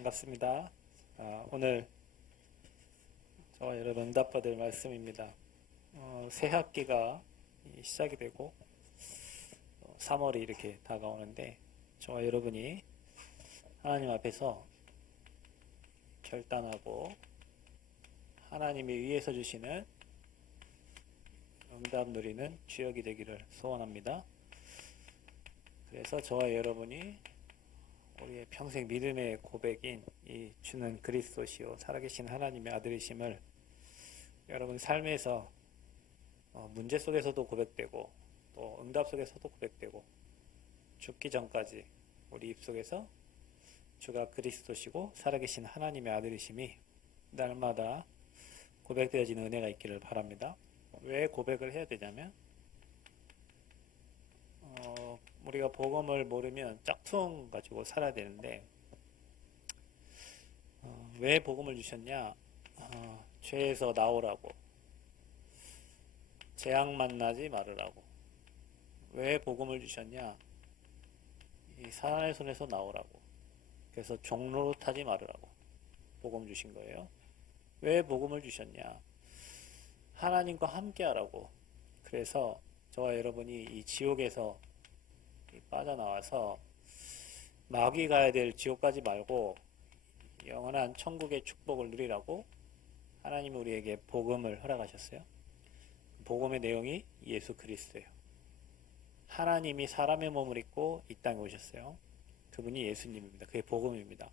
반갑습니다. 오늘 저와 여러분 응답받을 말씀입니다. 새 학기가 시작이 되고 3월이 이렇게 다가오는데 저와 여러분이 하나님 앞에서 결단하고 하나님이 위에서 주시는 응답 누리는 주역이 되기를 소원합니다. 그래서 저와 여러분이 우리의 평생 믿음의 고백인 이 주는 그리스도시요 살아계신 하나님의 아들이심을 여러분 삶에서 문제 속에서도 고백되고 또 응답 속에서도 고백되고 죽기 전까지 우리 입속에서 주가 그리스도시고 살아계신 하나님의 아들이심이 날마다 고백되어지는 은혜가 있기를 바랍니다. 왜 고백을 해야 되냐면 우리가 복음을 모르면 짝퉁 가지고 살아야 되는데 왜 복음을 주셨냐? 죄에서 나오라고, 재앙 만나지 말으라고. 왜 복음을 주셨냐? 이 사단의 손에서 나오라고. 그래서 종로로 타지 말으라고 복음 주신 거예요. 왜 복음을 주셨냐? 하나님과 함께 하라고. 그래서 저와 여러분이 이 지옥에서 빠져나와서 마귀 가야 될 지옥 가지 말고 영원한 천국의 축복을 누리라고 하나님이 우리에게 복음을 허락하셨어요. 복음의 내용이 예수 그리스도예요. 하나님이 사람의 몸을 입고 이 땅에 오셨어요. 그분이 예수님입니다. 그게 복음입니다.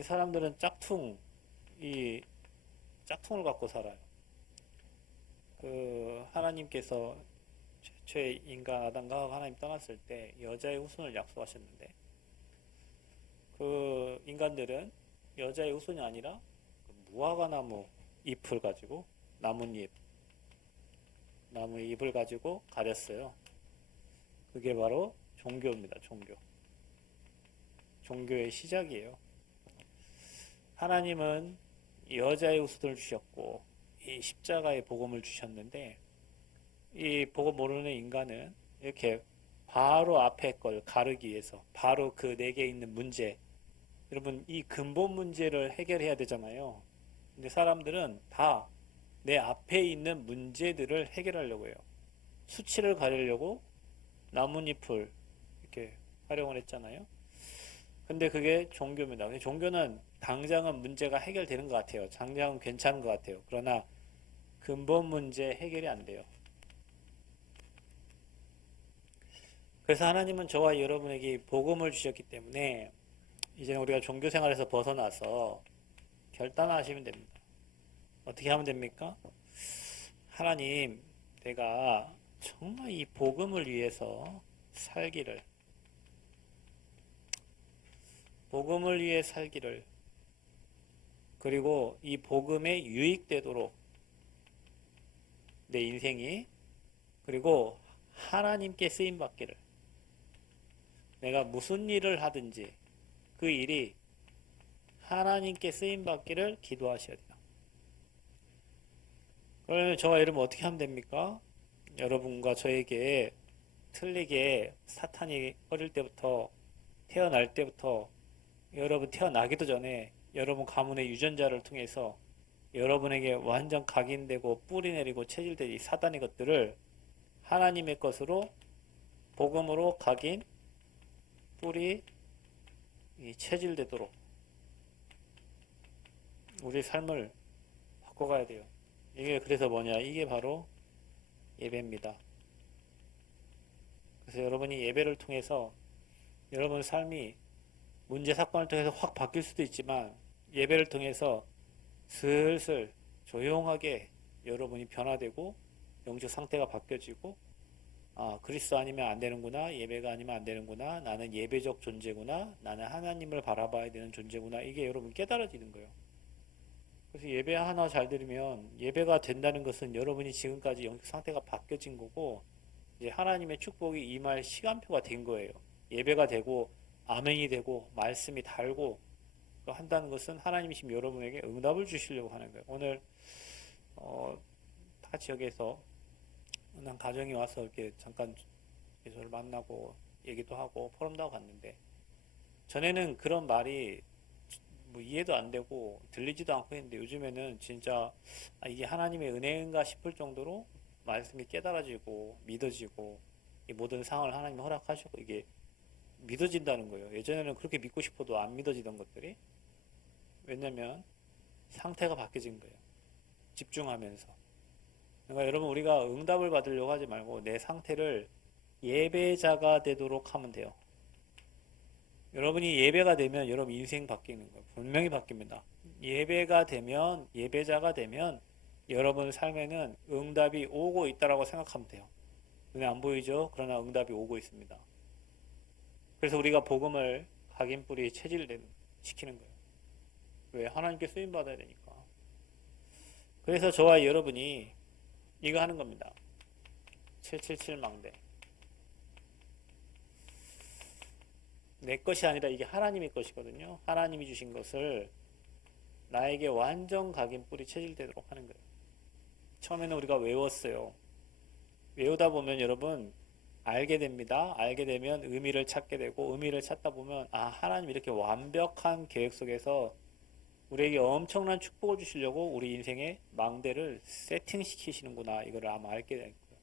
사람들은 짝퉁을 갖고 살아요. 하나님께서 최초의 인간 아담과 하나님 떠났을 때 여자의 후손을 약속하셨는데 그 인간들은 여자의 후손이 아니라 무화과나무 잎을 가지고 나뭇잎, 나무 잎을 가지고 가렸어요. 그게 바로 종교입니다. 종교의 시작이에요. 하나님은 여자의 후손을 주셨고 이 십자가의 복음을 주셨는데 이 복음 모르는 인간은 이렇게 바로 앞에 걸 가르기 위해서 바로 그 내게 있는 문제, 여러분 이 근본 문제를 해결해야 되잖아요. 근데 사람들은 다 내 앞에 있는 문제들을 해결하려고 해요. 수치를 가리려고 나뭇잎을 이렇게 활용을 했잖아요. 근데 그게 종교입니다. 근데 종교는 당장은 문제가 해결되는 것 같아요. 당장은 괜찮은 것 같아요. 그러나 근본 문제 해결이 안 돼요. 그래서 하나님은 저와 여러분에게 복음을 주셨기 때문에 이제는 우리가 종교 생활에서 벗어나서 결단하시면 됩니다. 어떻게 하면 됩니까? 하나님, 내가 정말 이 복음을 위해서 복음을 위해 살기를, 그리고 이 복음에 유익되도록 내 인생이, 그리고 하나님께 쓰임받기를, 내가 무슨 일을 하든지 그 일이 하나님께 쓰임받기를 기도하셔야 돼요. 그러면 저와 여러분 어떻게 하면 됩니까? 여러분과 저에게 틀리게 사탄이 어릴 때부터 태어날 때부터 여러분 태어나기도 전에 여러분 가문의 유전자를 통해서 여러분에게 완전 각인되고 뿌리 내리고 체질된 이 사단의 것들을 하나님의 것으로 복음으로 각인 뿌리 체질되도록 우리 삶을 바꿔가야 돼요. 이게 그래서 뭐냐? 이게 바로 예배입니다. 그래서 여러분이 예배를 통해서 여러분 삶이 문제 사건을 통해서 확 바뀔 수도 있지만 예배를 통해서 슬슬 조용하게 여러분이 변화되고 영적 상태가 바뀌어지고 그리스도 아니면 안 되는구나, 예배가 아니면 안 되는구나, 나는 예배적 존재구나, 나는 하나님을 바라봐야 되는 존재구나, 이게 여러분 깨달아지는 거예요. 그래서 예배 하나 잘 들으면 예배가 된다는 것은 여러분이 지금까지 영적 상태가 바뀌어진 거고 이제 하나님의 축복이 임할 시간표가 된 거예요. 예배가 되고 아멘이 되고 말씀이 달고 한다는 것은 하나님이 지금 여러분에게 응답을 주시려고 하는 거예요. 오늘 다 지역에서 난 가정이 와서 이렇게 잠깐 저를 만나고 얘기도 하고 포럼도 하고 갔는데 전에는 그런 말이 뭐 이해도 안 되고 들리지도 않고 했는데 요즘에는 진짜 이게 하나님의 은혜인가 싶을 정도로 말씀이 깨달아지고 믿어지고 이 모든 상황을 하나님이 허락하시고 이게 믿어진다는 거예요. 예전에는 그렇게 믿고 싶어도 안 믿어지던 것들이 왜냐면 상태가 바뀌어진 거예요. 집중하면서. 그러니까 여러분 우리가 응답을 받으려고 하지 말고 내 상태를 예배자가 되도록 하면 돼요. 여러분이 예배가 되면 여러분 인생 바뀌는 거예요. 분명히 바뀝니다. 예배가 되면 예배자가 되면 여러분 삶에는 응답이 오고 있다라고 생각하면 돼요. 눈에 안 보이죠? 그러나 응답이 오고 있습니다. 그래서 우리가 복음을 각인뿌리 체질시키는 거예요. 왜? 하나님께 쓰임 받아야 되니까. 그래서 저와 여러분이 이거 하는 겁니다. 777망대. 내 것이 아니라 이게 하나님의 것이거든요. 하나님이 주신 것을 나에게 완전 각인 뿌리 체질되도록 하는 거예요. 처음에는 우리가 외웠어요. 외우다 보면 여러분 알게 됩니다. 알게 되면 의미를 찾게 되고 의미를 찾다 보면 하나님 이렇게 완벽한 계획 속에서 우리에게 엄청난 축복을 주시려고 우리 인생의 망대를 세팅시키시는구나. 이걸 아마 알게 될 거예요.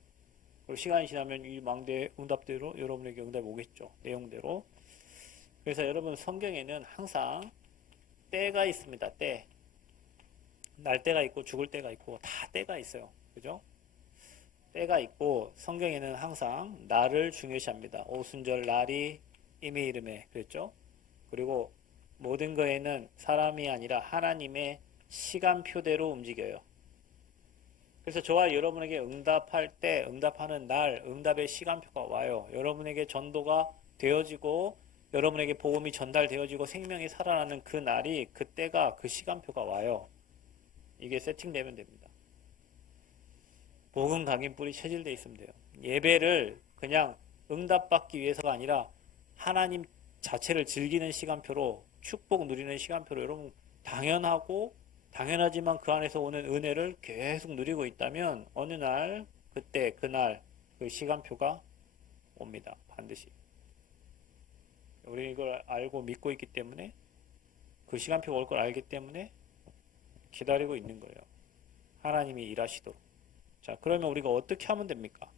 그리고 시간이 지나면 이 망대 응답대로 여러분에게 응답이 오겠죠. 내용대로. 그래서 여러분 성경에는 항상 때가 있습니다. 때. 날 때가 있고 죽을 때가 있고 다 때가 있어요. 그죠? 때가 있고 성경에는 항상 날을 중요시합니다. 오순절 날이 이미 이름에 그랬죠? 그리고 모든 거에는 사람이 아니라 하나님의 시간표대로 움직여요. 그래서 저와 여러분에게 응답할 때 응답하는 날 응답의 시간표가 와요. 여러분에게 전도가 되어지고 여러분에게 복음이 전달되어지고 생명이 살아나는 그 날이 그때가 그 시간표가 와요. 이게 세팅되면 됩니다. 복음 각인 뿌리 체질되어 있으면 돼요. 예배를 그냥 응답받기 위해서가 아니라 하나님 자체를 즐기는 시간표로 축복 누리는 시간표로 여러분 당연하고 당연하지만 그 안에서 오는 은혜를 계속 누리고 있다면 어느 날 그때 그날 그 시간표가 옵니다. 반드시. 우리 이걸 알고 믿고 있기 때문에 그 시간표가 올 걸 알기 때문에 기다리고 있는 거예요. 하나님이 일하시도록. 자, 그러면 우리가 어떻게 하면 됩니까?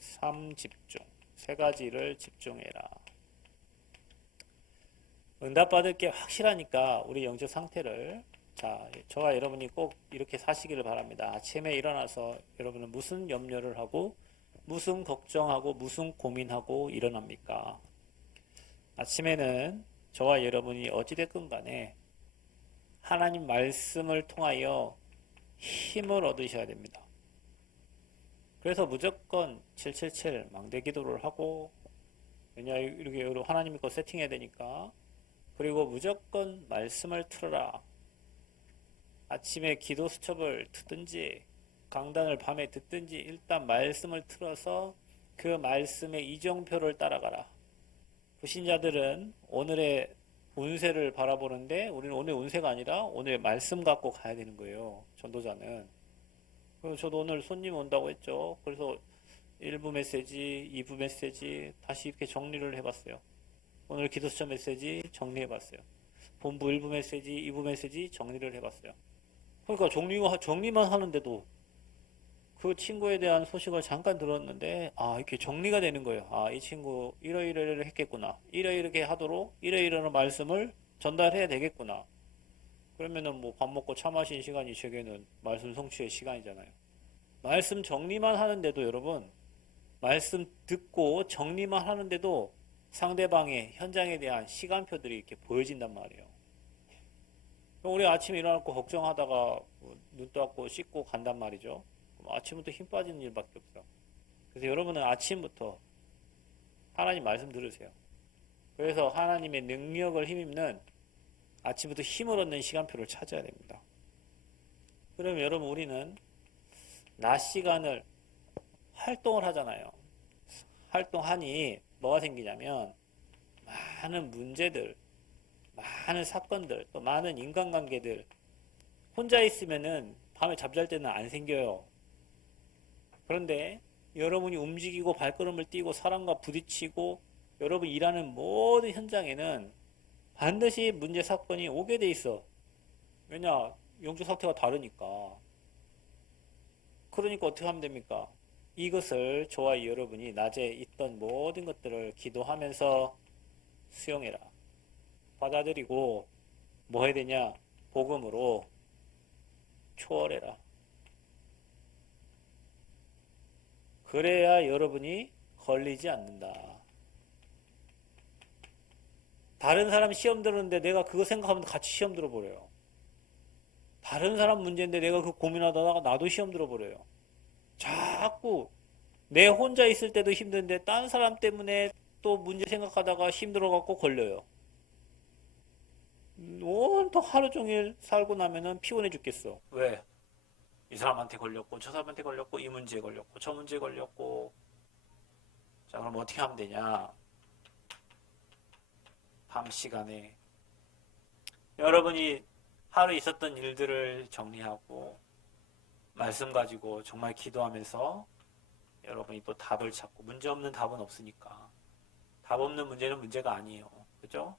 3집중. 세 가지를 집중해라. 응답받을 게 확실하니까 우리 영적 상태를 저와 여러분이 꼭 이렇게 사시기를 바랍니다. 아침에 일어나서 여러분은 무슨 염려를 하고 무슨 걱정하고 무슨 고민하고 일어납니까? 아침에는 저와 여러분이 어찌됐건 간에 하나님 말씀을 통하여 힘을 얻으셔야 됩니다. 그래서 무조건 777 망대 기도를 하고 왜냐 이렇게 하나님의 거 세팅해야 되니까 그리고 무조건 말씀을 틀어라. 아침에 기도 수첩을 듣든지 강단을 밤에 듣든지 일단 말씀을 틀어서 그 말씀의 이정표를 따라가라. 불신자들은 오늘의 운세를 바라보는데 우리는 오늘 운세가 아니라 오늘 말씀 갖고 가야 되는 거예요. 전도자는. 그래서 저도 오늘 손님 온다고 했죠. 그래서 1부 메시지, 2부 메시지 다시 이렇게 정리를 해봤어요. 오늘 기도수첩 메시지 정리해봤어요. 본부 1부 메시지, 2부 메시지 정리를 해봤어요. 그러니까 정리만 하는데도 그 친구에 대한 소식을 잠깐 들었는데 이렇게 정리가 되는 거예요. 이 친구 이러이러를 했겠구나. 이러이렇게 하도록 이러이러한 말씀을 전달해야 되겠구나. 그러면은 뭐 밥 먹고 차 마신 시간이 제게는 말씀 성취의 시간이잖아요. 말씀 정리만 하는데도 여러분 말씀 듣고 정리만 하는데도 상대방의 현장에 대한 시간표들이 이렇게 보여진단 말이에요. 우리 아침에 일어나고 걱정하다가 눈 떠갖고 씻고 간단 말이죠. 아침부터 힘 빠지는 일밖에 없어요. 그래서 여러분은 아침부터 하나님 말씀 들으세요. 그래서 하나님의 능력을 힘입는 아침부터 힘을 얻는 시간표를 찾아야 됩니다. 그러면 여러분 우리는 낮 시간을 활동을 하잖아요. 활동하니 뭐가 생기냐면 많은 문제들, 많은 사건들, 또 많은 인간관계들 혼자 있으면은 밤에 잠잘 때는 안 생겨요. 그런데 여러분이 움직이고 발걸음을 띄고 사람과 부딪히고 여러분 일하는 모든 현장에는 반드시 문제 사건이 오게 돼 있어. 왜냐? 영적 상태가 다르니까. 그러니까 어떻게 하면 됩니까? 이것을 저와 여러분이 낮에 있던 모든 것들을 기도하면서 수용해라. 받아들이고 뭐 해야 되냐? 복음으로 초월해라. 그래야 여러분이 걸리지 않는다. 다른 사람 시험 들었는데 내가 그거 생각하면 같이 시험 들어버려요. 다른 사람 문제인데 내가 그 고민하다가 나도 시험 들어버려요. 자꾸 내 혼자 있을 때도 힘든데 딴 사람 때문에 또 문제 생각하다가 힘들어갖고 걸려요. 온통 하루 종일 살고 나면은 피곤해 죽겠어. 왜? 이 사람한테 걸렸고 저 사람한테 걸렸고 이 문제에 걸렸고 저 문제에 걸렸고. 자, 그럼 어떻게 하면 되냐? 밤 시간에 여러분이 하루 있었던 일들을 정리하고 말씀 가지고 정말 기도하면서 여러분이 또 답을 찾고, 문제 없는 답은 없으니까 답 없는 문제는 문제가 아니에요. 그죠?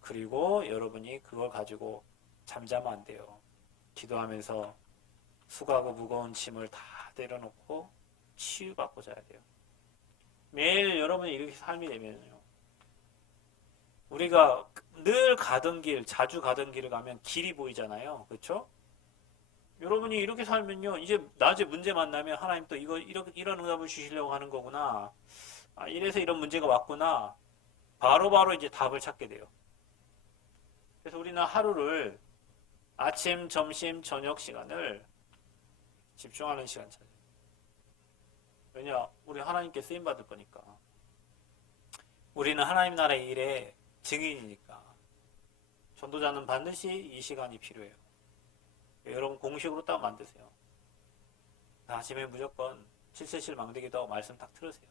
그리고 여러분이 그걸 가지고 잠자면 안 돼요. 기도하면서 수고하고 무거운 짐을 다 내려놓고 치유받고 자야 돼요. 매일 여러분이 이렇게 삶이 되면요, 우리가 늘 가던 길, 자주 가던 길을 가면 길이 보이잖아요. 그렇죠? 여러분이 이렇게 살면요, 이제 낮에 문제 만나면 하나님 또 이런 응답을 주시려고 하는 거구나. 아, 이래서 이런 문제가 왔구나. 바로바로 이제 답을 찾게 돼요. 그래서 우리는 하루를 아침, 점심, 저녁 시간을 집중하는 시간 찾아요. 왜냐? 우리 하나님께 쓰임 받을 거니까. 우리는 하나님 나라의 일에 증인이니까. 전도자는 반드시 이 시간이 필요해요. 여러분 공식으로 딱 만드세요. 아침에 무조건 777 망대기도 하고 말씀 딱 틀으세요.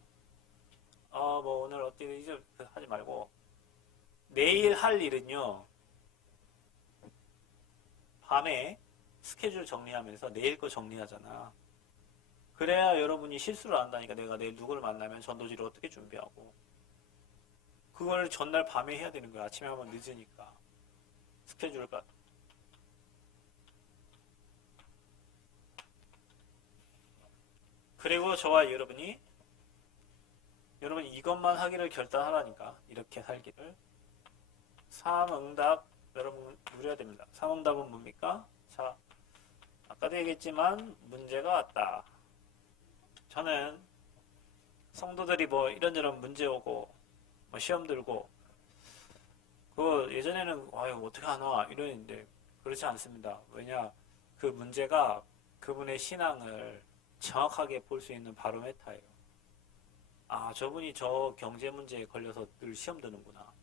뭐 오늘 어떻게 이제 하지 말고 내일 할 일은요, 밤에 스케줄 정리하면서 내일 거 정리하잖아. 그래야 여러분이 실수를 안 한다니까. 내가 내일 누구를 만나면 전도지를 어떻게 준비하고, 그걸 전날 밤에 해야 되는 거야. 아침에 하면 늦으니까. 스케줄을 그리고 저와 여러분이 이것만 하기를 결단하라니까. 이렇게 살기를. 삼응답 여러분 누려야 됩니다. 삼응답은 뭡니까? 자, 아까도 얘기했지만 문제가 왔다. 저는 성도들이 뭐 이런저런 문제 오고 뭐 시험 들고 그거 예전에는 아유 어떻게 하나 이러는데 그렇지 않습니다. 왜냐? 그 문제가 그분의 신앙을 정확하게 볼 수 있는 바로메타예요. 아, 저분이 저 경제 문제에 걸려서 늘 시험 드는구나.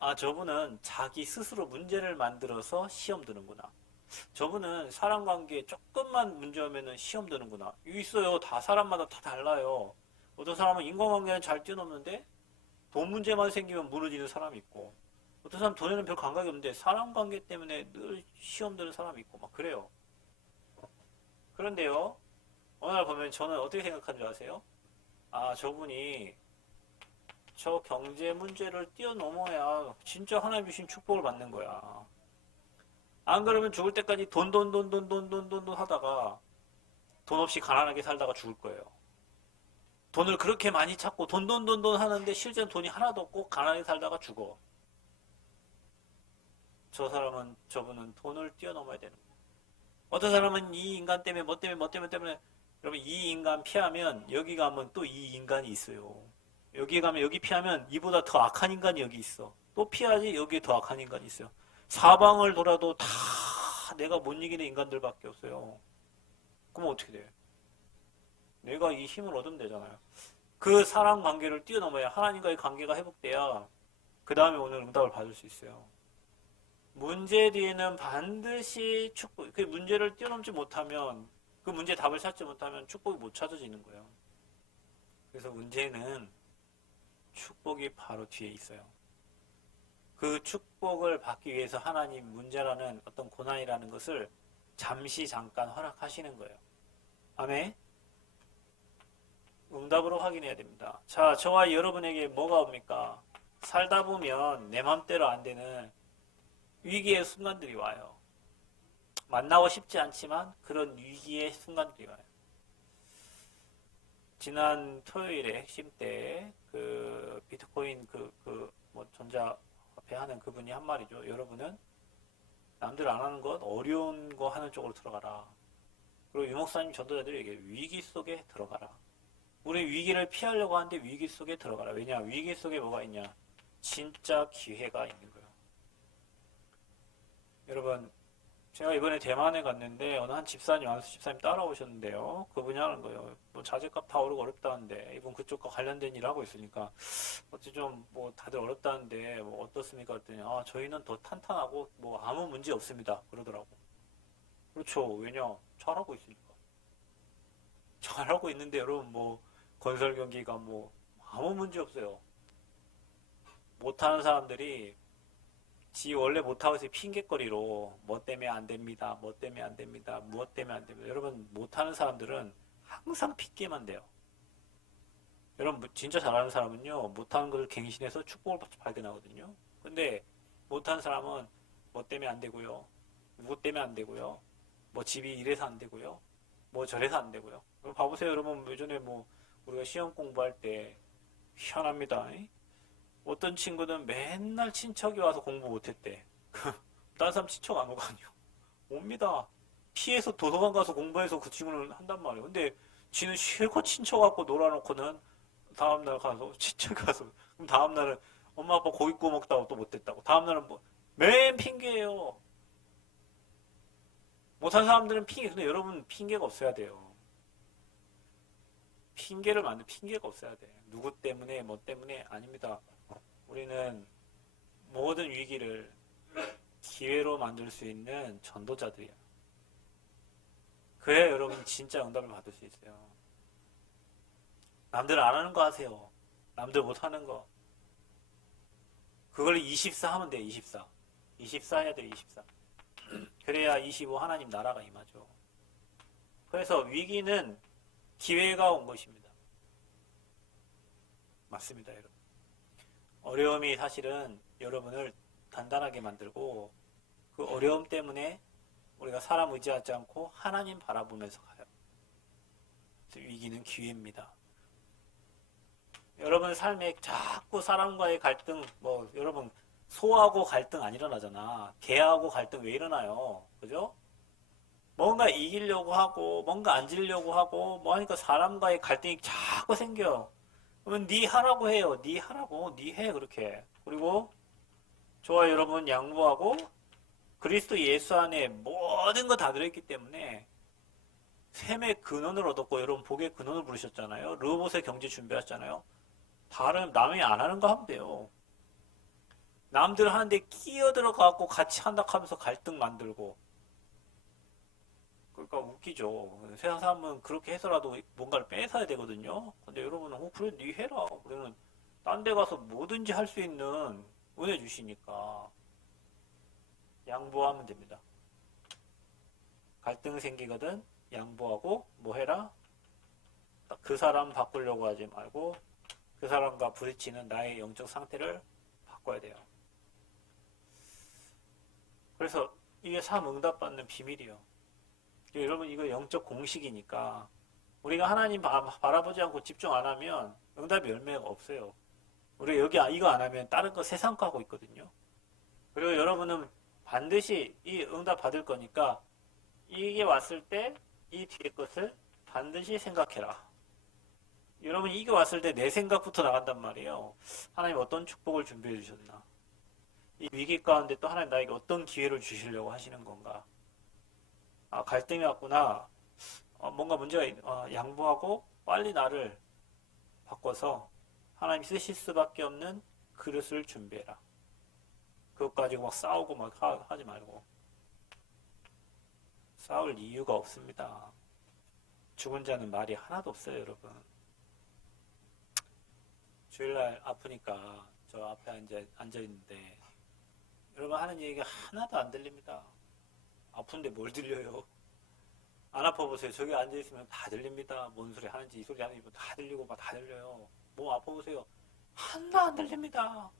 아, 저분은 자기 스스로 문제를 만들어서 시험 드는구나. 저분은 사람 관계에 조금만 문제 오면은 시험 드는구나. 이거 있어요. 다 사람마다 다 달라요. 어떤 사람은 인간관계는 잘 뛰어넘는데 돈 문제만 생기면 무너지는 사람이 있고, 어떤 사람 돈에는 별 감각이 없는데 사람 관계 때문에 늘 시험 드는 사람이 있고 막 그래요. 그런데요, 어느 날 보면 저는 어떻게 생각한 줄 아세요? 아, 저분이 저 경제 문제를 뛰어넘어야 진짜 하나님 주신 축복을 받는 거야. 안 그러면 죽을 때까지 돈 하다가 돈 없이 가난하게 살다가 죽을 거예요. 돈을 그렇게 많이 찾고 돈 하는데 실제는 돈이 하나도 없고 가난하게 살다가 죽어. 저분은 돈을 뛰어넘어야 되는 거예요. 어떤 사람은 이 인간 때문에 뭐 때문에 여러분 이 인간 피하면 여기 가면 또 이 인간이 있어요. 여기 가면 여기 피하면 이보다 더 악한 인간이 여기 있어. 또 피하지 여기에 더 악한 인간이 있어요. 사방을 돌아도 다 내가 못 이기는 인간들밖에 없어요. 그럼 어떻게 돼요? 내가 이 힘을 얻으면 되잖아요. 그 사람 관계를 뛰어넘어야 하나님과의 관계가 회복돼야 그 다음에 오늘 응답을 받을 수 있어요. 문제 뒤에는 반드시 축복, 그 문제를 뛰어넘지 못하면, 그 문제의 답을 찾지 못하면 축복이 못 찾아지는 거예요. 그래서 문제는 축복이 바로 뒤에 있어요. 그 축복을 받기 위해서 하나님 문제라는 어떤 고난이라는 것을 잠깐 허락하시는 거예요. 아멘? 응답으로 확인해야 됩니다. 자, 저와 여러분에게 뭐가 옵니까? 살다 보면 내 맘대로 안 되는 위기의 순간들이 와요. 만나고 싶지 않지만 그런 위기의 순간들이 와요. 지난 토요일에 핵심 때 그 비트코인 뭐 전자화폐 하는 그분이 한 말이죠. 여러분은 남들 안 하는 것 어려운 거 하는 쪽으로 들어가라. 그리고 유목사님 전도자들이 얘기해요. 위기 속에 들어가라. 우리 위기를 피하려고 하는데 위기 속에 들어가라. 왜냐? 위기 속에 뭐가 있냐? 진짜 기회가 있는 거예요. 여러분, 제가 이번에 대만에 갔는데 어느 한 집사님, 안수 집사님 따라오셨는데요. 그분이 하는 거예요. 뭐 자재값 다 오르고 어렵다는데 이분 그쪽과 관련된 일 하고 있으니까 어찌 좀 뭐 다들 어렵다는데 뭐 어떻습니까? 그랬더니 저희는 더 탄탄하고 뭐 아무 문제 없습니다. 그러더라고. 그렇죠. 왜냐? 잘하고 있으니까. 잘하고 있는데 여러분 뭐 건설 경기가 뭐 아무 문제 없어요. 못하는 사람들이 지 원래 못하고 있어요. 핑계거리로 뭐 때문에 안 됩니다. 뭐 때문에 안 됩니다. 무엇 때문에 안 됩니다. 여러분 못하는 사람들은 항상 핑계만 돼요. 여러분 진짜 잘하는 사람은요. 못하는 것을 갱신해서 축복을 발견하거든요. 근데 못하는 사람은 뭐 때문에 안 되고요. 누구 때문에 안 되고요. 뭐 집이 이래서 안 되고요. 뭐 저래서 안 되고요. 봐보세요. 여러분 예전에 뭐 우리가 시험 공부할 때 희한합니다. 어떤 친구는 맨날 친척이 와서 공부 못했대. 다른 사람 친척 안 오거든요. 옵니다. 피해서 도서관 가서 공부해서 그 친구는 한단 말이에요. 근데 지는 실컷 친척 갖고 놀아놓고는 다음날 가서 친척 가서 그럼 다음날은 엄마 아빠 고기 구워 먹다고 또 못했다고. 다음날은 뭐 맨 핑계예요. 못한 사람들은 핑계. 근데 여러분 핑계가 없어야 돼요. 핑계를 만든 핑계가 없어야 돼. 누구 때문에 뭐 때문에 아닙니다. 우리는 모든 위기를 기회로 만들 수 있는 전도자들이야. 그래야 여러분 진짜 응답을 받을 수 있어요. 남들 안 하는 거 하세요. 남들 못 하는 거. 그걸 24 하면 돼, 24. 24 해야 돼, 24. 그래야 25 하나님 나라가 임하죠. 그래서 위기는 기회가 온 것입니다. 맞습니다, 여러분. 어려움이 사실은 여러분을 단단하게 만들고 그 어려움 때문에 우리가 사람 의지하지 않고 하나님 바라보면서 가요. 위기는 기회입니다. 여러분 삶에 자꾸 사람과의 갈등, 뭐 여러분 소하고 갈등 안 일어나잖아. 개하고 갈등 왜 일어나요? 그죠? 뭔가 이기려고 하고 뭔가 앉으려고 하고 뭐 하니까 사람과의 갈등이 자꾸 생겨요. 그러면 네 하라고 해요. 네 하라고. 네 해 그렇게. 그리고 저와 여러분 양보하고 그리스도 예수 안에 모든 거 다 들어있기 때문에 샘의 근원을 얻었고 여러분 복의 근원을 부르셨잖아요. 르봇의 경제 준비하셨잖아요. 다른 남이 안 하는 거 하면 돼요. 남들 하는데 끼어들어가고 같이 한다 하면서 갈등 만들고 그러니까 웃기죠. 세상 사람은 그렇게 해서라도 뭔가를 뺏어야 되거든요. 근데 여러분은 그래 네 해라. 우리는 딴 데 가서 뭐든지 할 수 있는 은혜 주시니까 양보하면 됩니다. 갈등 생기거든 양보하고 뭐 해라? 그 사람 바꾸려고 하지 말고 그 사람과 부딪히는 나의 영적 상태를 바꿔야 돼요. 그래서 이게 삶 응답받는 비밀이요. 여러분 이거 영적 공식이니까 우리가 하나님 바라보지 않고 집중 안 하면 응답 열매가 없어요. 우리가 여기 이거 안 하면 다른 거 세상 거 하고 있거든요. 그리고 여러분은 반드시 이 응답 받을 거니까 이게 왔을 때 이 뒤에 것을 반드시 생각해라. 여러분 이게 왔을 때 내 생각부터 나간단 말이에요. 하나님 어떤 축복을 준비해 주셨나? 이 위기 가운데 또 하나님 나에게 어떤 기회를 주시려고 하시는 건가? 갈등이 왔구나. 뭔가 문제가 양보하고 빨리 나를 바꿔서 하나님 쓰실 수밖에 없는 그릇을 준비해라. 그것 가지고 막 싸우고 막 하지 말고. 싸울 이유가 없습니다. 죽은 자는 말이 하나도 없어요, 여러분. 주일날 아프니까 저 앞에 앉아있는데 여러분 하는 얘기가 하나도 안 들립니다. 아픈데 뭘 들려요? 안 아파 보세요. 저기 앉아있으면 다 들립니다. 뭔 소리 하는지 이 소리 하는지 다 들리고 막 다 들려요. 몸 아파 보세요. 하나도 안 들립니다.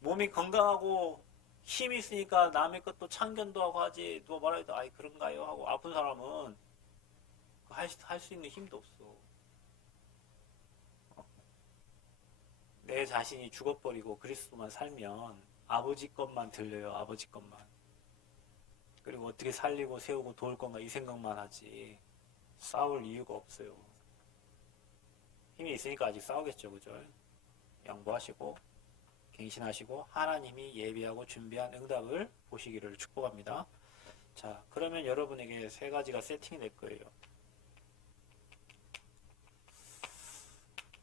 몸이 건강하고 힘이 있으니까 남의 것도 참견도 하고 하지. 누가 말해도 아이 그런가요? 하고 아픈 사람은 할 수 있는 힘도 없어. 내 자신이 죽어버리고 그리스도만 살면 아버지 것만 들려요. 아버지 것만. 그리고 어떻게 살리고 세우고 도울 건가 이 생각만 하지. 싸울 이유가 없어요. 힘이 있으니까 아직 싸우겠죠. 그죠? 양보하시고 갱신하시고 하나님이 예비하고 준비한 응답을 보시기를 축복합니다. 자, 그러면 여러분에게 세 가지가 세팅이 될 거예요.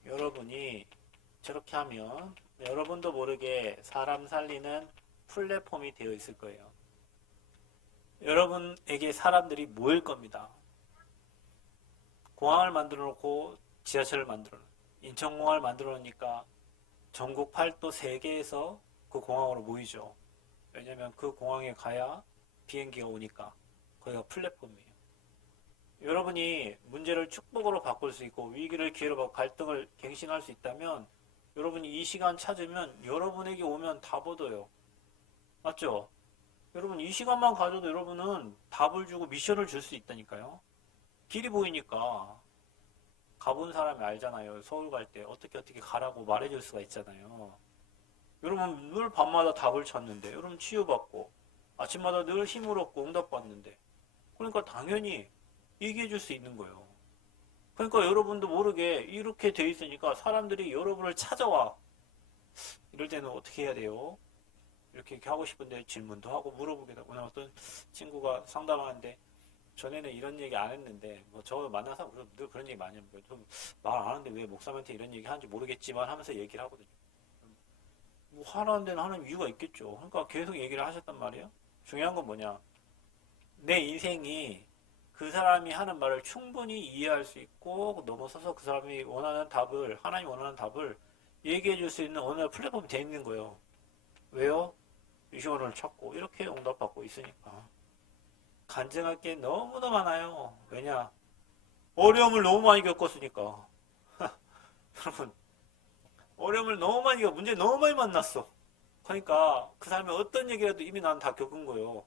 여러분이 저렇게 하면 여러분도 모르게 사람 살리는 플랫폼이 되어 있을 거예요. 여러분에게 사람들이 모일 겁니다. 공항을 만들어 놓고 지하철을 만들어 놓고 인천공항을 만들어 놓으니까 전국 팔도 세계에서 그 공항으로 모이죠. 왜냐하면 그 공항에 가야 비행기가 오니까 거기가 플랫폼이에요. 여러분이 문제를 축복으로 바꿀 수 있고 위기를 기회로 바꾸고 갈등을 갱신할 수 있다면 여러분이 이 시간 찾으면 여러분에게 오면 답 얻어요. 맞죠? 여러분 이 시간만 가져도 여러분은 답을 주고 미션을 줄 수 있다니까요. 길이 보이니까 가본 사람이 알잖아요. 서울 갈 때 어떻게 가라고 말해줄 수가 있잖아요. 여러분 늘 밤마다 답을 찾는데 여러분 치유받고 아침마다 늘 힘을 얻고 응답받는데 그러니까 당연히 얘기해 줄 수 있는 거예요. 그러니까 여러분도 모르게 이렇게 돼 있으니까 사람들이 여러분을 찾아와. 이럴 때는 어떻게 해야 돼요? 이렇게 하고 싶은데 질문도 하고 물어보게 되고 어떤 친구가 상담하는데 전에는 이런 얘기 안 했는데 뭐 저 만나서 늘 그런 얘기 많이 합니다. 좀 말 안 하는데 왜 목사님한테 이런 얘기 하는지 모르겠지만 하면서 얘기를 하거든요. 뭐 하라는 데는 하는 이유가 있겠죠. 그러니까 계속 얘기를 하셨단 말이에요. 중요한 건 뭐냐? 내 인생이 그 사람이 하는 말을 충분히 이해할 수 있고 넘어서서 그 사람이 원하는 답을 하나님 원하는 답을 얘기해 줄 수 있는 어느 플랫폼이 돼 있는 거예요. 왜요? 미션을 찾고 이렇게 응답받고 있으니까. 간증할 게 너무나 많아요. 왜냐? 어려움을 너무 많이 겪었으니까. 여러분, 어려움을 너무 많이 겪고 문제 너무 많이 만났어. 그러니까 그 사람이 어떤 얘기라도 이미 난 다 겪은 거예요.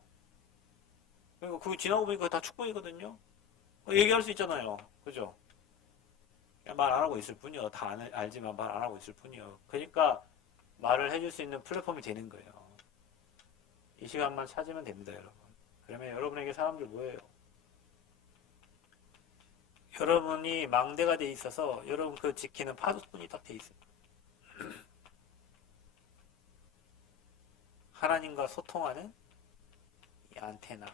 그러니까 그거 지나고 보니까 다 축복이거든요. 얘기할 수 있잖아요. 그죠? 말 안 하고 있을 뿐이요. 다 알지만 말 안 하고 있을 뿐이요. 그러니까 말을 해줄 수 있는 플랫폼이 되는 거예요. 이 시간만 찾으면 됩니다, 여러분. 그러면 여러분에게 사람들 뭐예요? 여러분이 망대가 돼 있어서 여러분 그 지키는 파수꾼이 딱 돼 있어요. 하나님과 소통하는 이 안테나.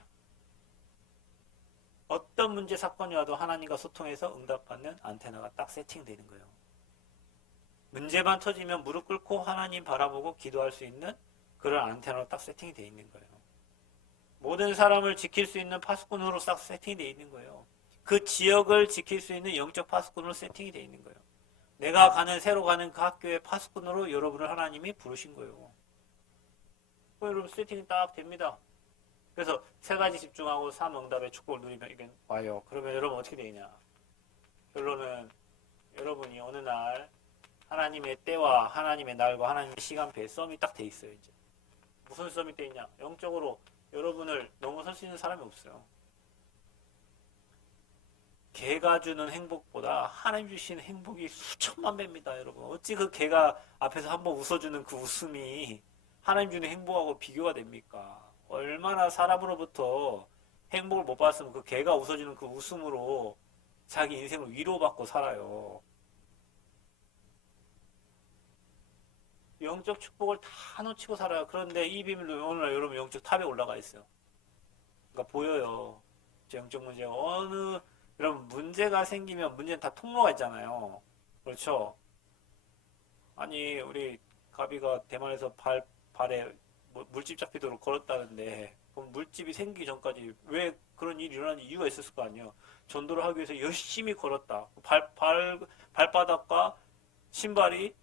어떤 문제 사건이 와도 하나님과 소통해서 응답받는 안테나가 딱 세팅되는 거예요. 문제만 터지면 무릎 꿇고 하나님 바라보고 기도할 수 있는 그런 안테나로 딱 세팅이 되어 있는 거예요. 모든 사람을 지킬 수 있는 파수꾼으로 딱 세팅이 되어 있는 거예요. 그 지역을 지킬 수 있는 영적 파수꾼으로 세팅이 되어 있는 거예요. 내가 새로 가는 그 학교의 파수꾼으로 여러분을 하나님이 부르신 거예요. 여러분 세팅이 딱 됩니다. 그래서 세 가지 집중하고 3응답의 축복을 누리면 이게 와요. 그러면 여러분 어떻게 되냐? 결론은 여러분이 어느 날 하나님의 때와 하나님의 날과 하나님의 시간표에 썸이 딱 돼 있어요. 이제 무슨 썸이 돼 있냐? 영적으로 여러분을 넘어설 수 있는 사람이 없어요. 개가 주는 행복보다 하나님 주시는 행복이 수천만 배입니다, 여러분. 어찌 그 개가 앞에서 한번 웃어주는 그 웃음이 하나님 주는 행복하고 비교가 됩니까? 얼마나 사람으로부터 행복을 못 받았으면 그 개가 웃어주는 그 웃음으로 자기 인생을 위로받고 살아요. 영적 축복을 다 놓치고 살아요. 그런데 이 비밀로 오늘날 여러분 영적 탑에 올라가 있어요. 그러니까 보여요. 영적 문제가 여러분 문제가 생기면 문제는 다 통로가 있잖아요. 그렇죠? 아니 우리 가비가 대만에서 발에 물집 잡히도록 걸었다는데 그럼 물집이 생기기 전까지 왜 그런 일이 일어나는 이유가 있었을 거 아니에요. 전도를 하기 위해서 열심히 걸었다. 발바닥과 신발이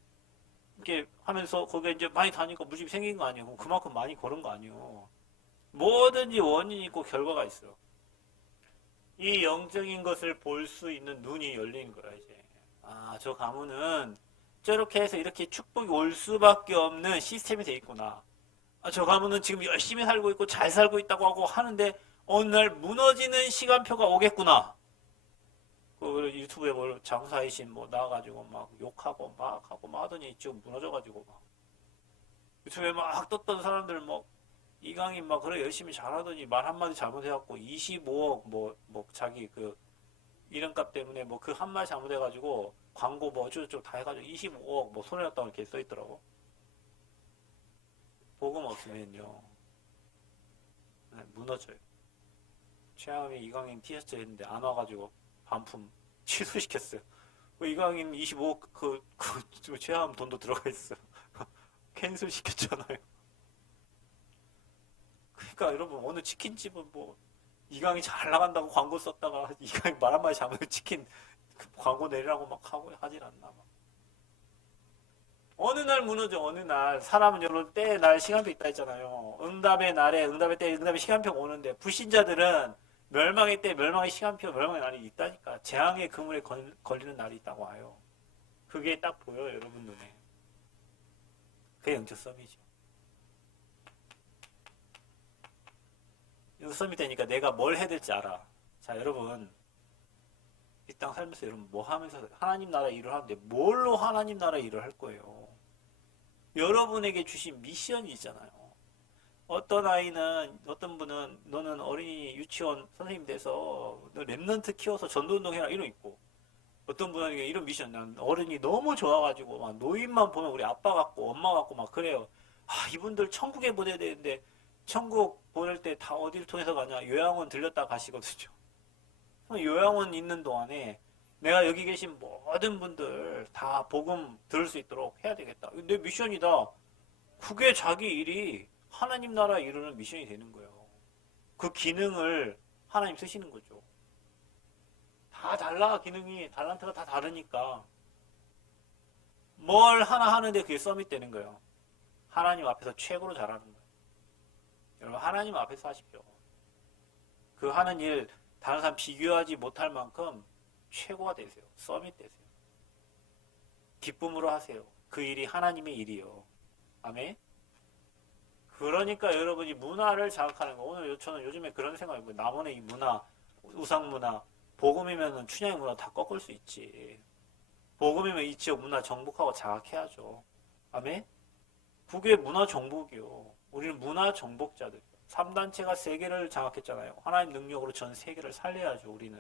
이렇게 하면서 거기에 이제 많이 다니까 물집이 생긴 거 아니에요. 그럼 그만큼 많이 걸은 거 아니에요. 뭐든지 원인이 있고 결과가 있어요. 이 영적인 것을 볼 수 있는 눈이 열리는 거야 이제. 저 가문은 저렇게 해서 이렇게 축복이 올 수밖에 없는 시스템이 돼 있구나. 저 가문은 지금 열심히 살고 있고 잘 살고 있다고 하고 하는데 어느 날 무너지는 시간표가 오겠구나. 그 유튜브에 뭐 장사의 신 뭐 나와가지고 막 욕하고 막 하고 막 하더니 지금 무너져가지고 막 유튜브에 막 떴던 사람들 뭐 이강인 막 그래 열심히 잘하더니 말 한마디 잘못해갖고 25억 뭐 자기 그 이름값 때문에 뭐 그 한마디 잘못해가지고 광고 뭐 어쩌고저쩌고 다 해가지고 25억 뭐 손해났다고 이렇게 써있더라고. 복음 없으면요 무너져요. 최하위 이강인 티셔츠 했는데 안 와가지고 반품 취소시켰어요. 이강인 25억 최하위 돈도 들어가 있어. 캔슬 시켰잖아요. 그러니까 여러분 어느 치킨집은 뭐 이강인 잘 나간다고 광고 썼다가 이강인 말 한마디 잘못 치킨 그 광고 내리라고 막 하고 하질 않나 막. 어느 날 무너져. 어느 날 사람은 여러분 때에 날 시간표 있다 했잖아요. 응답의 날에 응답의 때 응답의 시간표가 오는데 불신자들은 멸망의 때 멸망의 시간표 멸망의 날이 있다니까. 재앙의 그물에 걸리는 날이 있다고 와요. 그게 딱 보여요 여러분 눈에. 그게 영적 썸이죠. 영적 썸이 되니까 내가 뭘 해야 될지 알아. 자 여러분 이 땅 살면서 여러분 뭐 하면서 하나님 나라 일을 하는데 뭘로 하나님 나라 일을 할 거예요. 여러분에게 주신 미션이 있잖아요. 어떤 아이는 어떤 분은 너는 어린이 유치원 선생님 돼서 너 랩런트 키워서 전도운동 해라 이런 있고 어떤 분은 이런 미션 난 어른이 너무 좋아가지고 막 노인만 보면 우리 아빠 같고 엄마 같고 막 그래요. 이분들 천국에 보내야 되는데 천국 보낼 때 다 어디를 통해서 가냐 요양원 들렸다 가시거든요. 요양원 있는 동안에 내가 여기 계신 모든 분들 다 복음 들을 수 있도록 해야 되겠다. 내 미션이다. 그게 자기 일이 하나님 나라 이루는 미션이 되는 거예요. 그 기능을 하나님 쓰시는 거죠. 다 달라 기능이 달란트가 다 다르니까 뭘 하나 하는데 그게 서밋 되는 거예요. 하나님 앞에서 최고로 잘하는 거예요. 여러분 하나님 앞에서 하십시오. 그 하는 일 다른 사람 비교하지 못할 만큼 최고가 되세요. 서밋 되세요. 기쁨으로 하세요. 그 일이 하나님의 일이요. 아멘. 그러니까 여러분이 문화를 자극하는 거. 오늘 저는 요즘에 그런 생각이 남원의 이 문화, 우상 문화, 복음이면은 춘향의 문화 다 꺾을 수 있지. 복음이면 이 지역 문화 정복하고 자각해야죠. 아멘. 그게 문화 정복이요. 우리는 문화 정복자들. 3단체가 세계를 장악했잖아요. 하나님 능력으로 전 세계를 살려야죠, 우리는.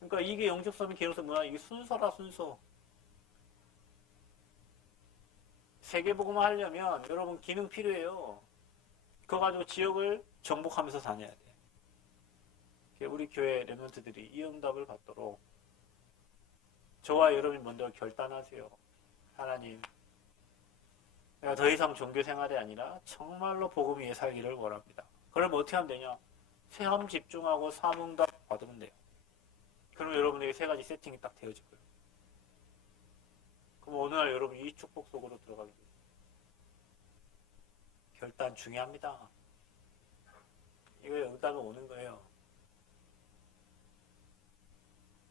그러니까 이게 영적 서밋 개로서 문화, 이게 순서라, 순서. 세계복음을 하려면 여러분 기능 필요해요. 그거 가지고 지역을 정복하면서 다녀야 돼. 우리 교회 랩런트들이 이 응답을 받도록 저와 여러분이 먼저 결단하세요. 하나님, 내가 더 이상 종교 생활이 아니라 정말로 복음 위에 살기를 원합니다. 그러면 어떻게 하면 되냐? 체험 집중하고 사응답 받으면 돼요. 그럼 여러분에게 세 가지 세팅이 딱 되어질 거예요. 그럼 어느 날 여러분이 이 축복 속으로 들어가게 돼요. 결단 중요합니다. 이거에 응답이 오는 거예요.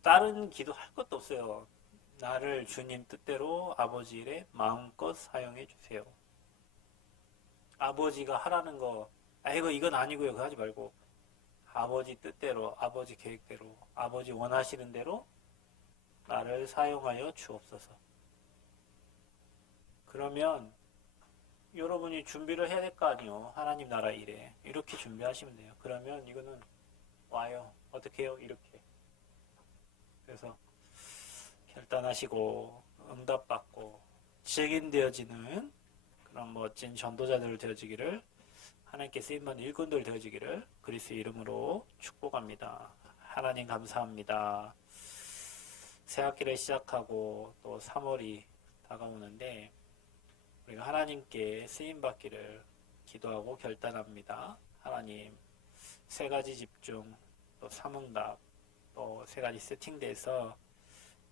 다른 기도 할 것도 없어요. 나를 주님 뜻대로 아버지 일에 마음껏 사용해 주세요. 아버지가 하라는 거, 아이고 이건 아니고요. 그거 하지 말고 아버지 뜻대로, 아버지 계획대로, 아버지 원하시는 대로 나를 사용하여 주옵소서. 그러면 여러분이 준비를 해야 될 거 아니에요. 하나님 나라 일에. 이렇게 준비하시면 돼요. 그러면 이거는 와요. 어떻게 해요? 이렇게. 그래서 결단하시고 응답받고 증인되어지는 그런 멋진 전도자들 되어지기를 하나님께 쓰임받는 일꾼들 되어지기를 그리스도의 이름으로 축복합니다. 하나님 감사합니다. 새 학기를 시작하고 또 3월이 다가오는데 우리가 하나님께 쓰임받기를 기도하고 결단합니다. 하나님 세 가지 집중 또 삼응답 또 세 가지 세팅돼서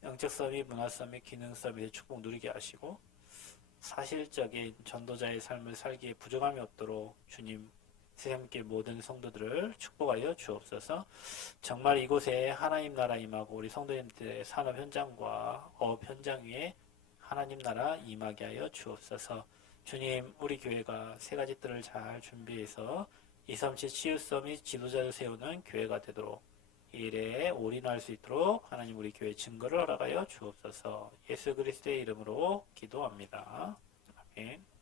영적 서밋, 문화 서밋, 기능 서밋의 축복 누리게 하시고 사실적인 전도자의 삶을 살기에 부족함이 없도록 주님 세상길 모든 성도들을 축복하여 주옵소서. 정말 이곳에 하나님 나라 임하고 우리 성도님들의 산업 현장과 어업 현장 위에 하나님 나라 임하게 하여 주옵소서. 주님, 우리 교회가 세 가지 뜰을 잘 준비해서 237 치유서 및 지도자를 세우는 교회가 되도록 이 일에 올인할 수 있도록 하나님 우리 교회 증거를 허락하여 주옵소서. 예수 그리스도의 이름으로 기도합니다. 아멘.